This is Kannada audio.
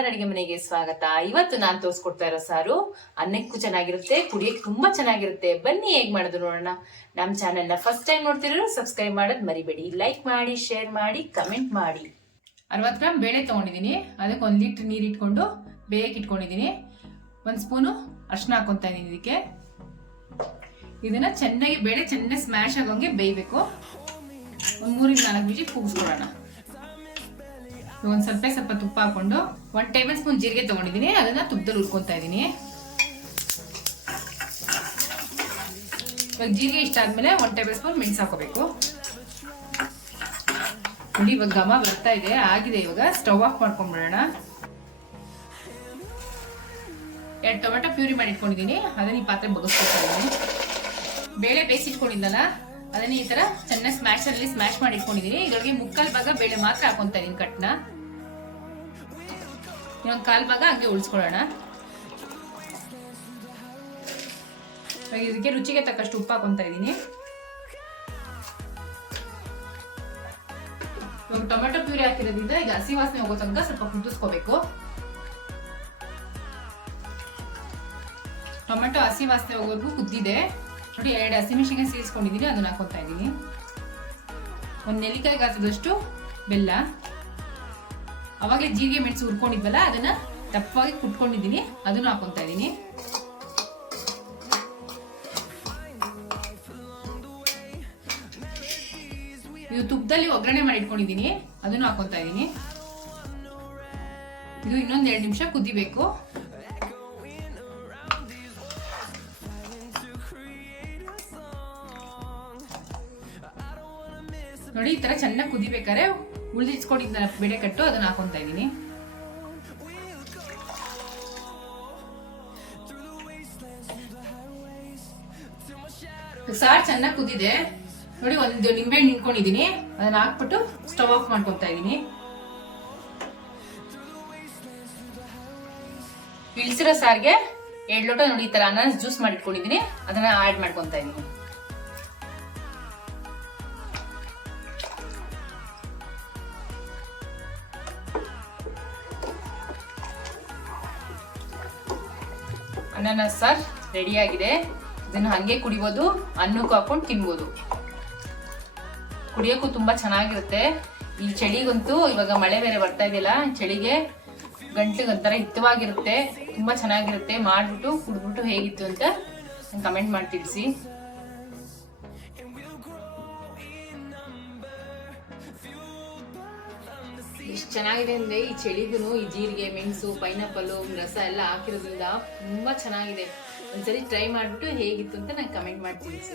ಎಲ್ಲರ ಅಡಿಗೆ ಮನೆಗೆ ಸ್ವಾಗತ. ಇವತ್ತು ನಾನು ತೋರಿಸ್ಕೊಡ್ತಾ ಇರೋ ಸಾರು ಅನ್ನಕ್ಕೂ ಚೆನ್ನಾಗಿರುತ್ತೆ, ಕುಡಿಯಕ್ಕೆ ತುಂಬಾ ಚೆನ್ನಾಗಿರುತ್ತೆ. ಬನ್ನಿ ಹೇಗ್ ಮಾಡೋದು ನೋಡೋಣ. ನಮ್ಮ ಚಾನೆಲ್ನ ಫಸ್ಟ್ ಟೈಮ್ ನೋಡ್ತಿರೋ ಸಬ್ಸ್ಕ್ರೈಬ್ ಮಾಡೋದು ಮರಿಬೇಡಿ. ಲೈಕ್ ಮಾಡಿ, ಶೇರ್ ಮಾಡಿ, ಕಮೆಂಟ್ ಮಾಡಿ. 60 ಗ್ರಾಮ್ ಬೇಳೆ ತಗೊಂಡಿದ್ದೀನಿ. ಅದಕ್ಕೆ 1 ಲೀಟರ್ ನೀರು ಇಟ್ಕೊಂಡು ಬೇಯಕ್ಕೆ ಇಟ್ಕೊಂಡಿದ್ದೀನಿ. 1 ಸ್ಪೂನು ಅರಿಶಿನ ಹಾಕೊಂತ ಇದ್ದೀನಿ. ಇದಕ್ಕೆ ಇದನ್ನ ಚೆನ್ನಾಗಿ ಬೇಳೆ ಚೆನ್ನಾಗಿ ಸ್ಮ್ಯಾಶ್ ಆಗೋಂಗೆ ಬೇಯಬೇಕು. 3-4 ವಿಜಿಲ್ ಕೂಗಿಸ್ಕೊಳ್ಳೋಣ. ಒಂದು ಸ್ವಲ್ಪ ತುಪ್ಪ ಹಾಕೊಂಡು 1 ಟೇಬಲ್ ಸ್ಪೂನ್ ಜೀರಿಗೆ ತಗೊಂಡಿದ್ದೀನಿ. ಅದನ್ನ ತುಪ್ಪದಲ್ಲಿ ಹುರ್ಕೊಂತಾ ಇದ್ದೀನಿ. ಇವಾಗ ಜೀರಿಗೆ ಇಷ್ಟ ಆದ್ಮೇಲೆ 1 ಟೇಬಲ್ ಸ್ಪೂನ್ ಮೆಣಸು ಹಾಕೋಬೇಕು. ನೋಡಿ ಇವಾಗ ಘಮ ಬರ್ತಾ ಇದೆ, ಆಗಿದೆ. ಇವಾಗ ಸ್ಟವ್ ಆಫ್ ಮಾಡ್ಕೊಂಡ್ಬಿಡೋಣ. 2 ಟೊಮೆಟೊ ಪ್ಯೂರಿ ಮಾಡಿ ಇಟ್ಕೊಂಡಿದ್ದೀನಿ. ಅದನ್ನ ಈ ಪಾತ್ರೆ ಬಗ್ಗಿಸ್ಕೊಳ್ತಾ ಇದ್ದೀನಿ. ಬೇಳೆ ಬೇಯಿಸಿಟ್ಕೊಂಡಿದ್ದಲ್ಲ ಅದನ್ನ ಈ ತರ ಚೆನ್ನಾಗಿ ಸ್ಮ್ಯಾಶ್ ಮಾಡಿ ಇಟ್ಕೊಂಡಿದ್ದೀನಿ. ಇದ್ರೊಳಗೆ 1/4 ಭಾಗ ಬೇಳೆ ಮಾತ್ರ ಹಾಕೊಂತ ಇದೀನಿ ಕಟ್ನ. ಇನ್ನೊಂದು 1/4 ಭಾಗ ಹಂಗೆ ಉಳಿಸ್ಕೊಳ್ಳೋಣ. ಇದಕ್ಕೆ ರುಚಿಗೆ ತಕ್ಕಷ್ಟು ಉಪ್ಪು ಹಾಕೊಂತ ಇದೀನಿ. ಇವಾಗ ಟೊಮೆಟೊ ಪ್ಯೂರಿ ಹಾಕಿರೋದ್ರಿಂದ ಈಗ ಹಸಿ ವಾಸನೆ ಹೋಗೋ ತನಕ ಸ್ವಲ್ಪ ಕುದಿಸ್ಕೋಬೇಕು. ಟೊಮೆಟೊ ಹಸಿ ವಾಸನೆ ಹೋಗೋವರೆಗೂ ಕುದ್ದಿದೆ. ನೋಡಿ 2 ಹಸಿಮೆಣಸಿನಕಾಯಿ ಸೇರಿಸ್ಕೊಂಡಿದ್ದೀನಿ. ಅದನ್ನ ಹಾಕೋತಾ ಇದ್ದೀನಿ. 1 ನೆಲ್ಲಿಕಾಯಿ ಗಾತ್ರದಷ್ಟು ಬೆಲ್ಲ. ಅವಾಗಲೇ ಜೀರಿಗೆ ಮೆಣಸು ಹುರ್ಕೊಂಡಿದ್ವಲ್ಲ ಅದನ್ನ ದಪ್ಪವಾಗಿ ಕುಟ್ಕೊಂಡಿದ್ದೀನಿ. ಅದನ್ನು ಹಾಕೋತಾ ಇದ್ದೀನಿ. ಇದು ತುಪ್ಪದಲ್ಲಿ ಒಗ್ಗರಣೆ ಮಾಡಿ ಇಟ್ಕೊಂಡಿದ್ದೀನಿ. ಅದನ್ನು ಹಾಕೋತಾ ಇದ್ದೀನಿ. ಇದು ಇನ್ನೊಂದು 2 ನಿಮಿಷ ಕುದಿಬೇಕು. ನೋಡಿ ಈ ತರ ಚೆನ್ನಾಗಿ ಕುದಿಬೇಕಾದ್ರೆ ಉಳಿದಿಟ್ಕೊಂಡಿದ್ದ ಬೇಳೆ ಕಟ್ಟು ಅದನ್ನ ಹಾಕೊಂತ ಇದ್ದೀನಿ. ಸಾರು ಚೆನ್ನಾಗಿ ಕುದಿದೆ. ನೋಡಿ 1 ನಿಂಬೆ ಹಣ್ಣು ಹಿಂಡ್ಕೊಂಡಿದ್ದೀನಿ. ಅದನ್ನ ಹಾಕ್ಬಿಟ್ಟು ಸ್ಟವ್ ಆಫ್ ಮಾಡ್ಕೊತಾ ಇದ್ದೀನಿ. ಇಳಿಸಿರೋ ಸಾರಿಗೆ 2 ಲೋಟ ನೋಡಿ ಈ ತರ ಅನಾನಸ್ ಜ್ಯೂಸ್ ಮಾಡಿ ಇಟ್ಕೊಂಡಿದ್ದೀನಿ. ಅದನ್ನ ಆಡ್ ಮಾಡ್ಕೊತಾ ಇದ್ದೀನಿ. ಅನಾನಸ್ ಸಾರ್ ರೆಡಿ ಆಗಿದೆ. ಇದನ್ನು ಹಂಗೆ ಕುಡಿಬೋದು, ಅನ್ನಕ್ಕೂ ಹಾಕೊಂಡು ತಿನ್ಬೋದು. ಕುಡಿಯೋಕ್ಕೂ ತುಂಬಾ ಚೆನ್ನಾಗಿರುತ್ತೆ. ಈ ಚಳಿಗಂತೂ ಇವಾಗ ಮಳೆ ಬೇರೆ ಬರ್ತಾ ಇದೆಯಲ್ಲ, ಚಳಿಗೆ ಗಂಟ್ಲಿಗೆ ಒಂಥರ ಹಿತವಾಗಿರುತ್ತೆ. ತುಂಬಾ ಚೆನ್ನಾಗಿರುತ್ತೆ. ಮಾಡ್ಬಿಟ್ಟು ಕುಡಿದ್ಬಿಟ್ಟು ಹೇಗಿತ್ತು ಅಂತ ಕಮೆಂಟ್ ಮಾಡಿ ತಿಳಿಸಿ. ಎಷ್ಟು ಚೆನ್ನಾಗಿದೆ ಅಂದ್ರೆ ಈ ಚಳಿಗೂ ಈ ಜೀರಿಗೆ, ಮೆಣಸು, ಪೈನಾಪಲ್ ರಸ ಎಲ್ಲ ಹಾಕಿರೋದ್ರಿಂದ ತುಂಬಾ ಚೆನ್ನಾಗಿದೆ. ಒಂದ್ಸರಿ ಟ್ರೈ ಮಾಡ್ಬಿಟ್ಟು ಹೇಗಿತ್ತು ಅಂತ ನಂಗೆ ಕಮೆಂಟ್ ಮಾಡಿ ತಿಳಿಸಿ.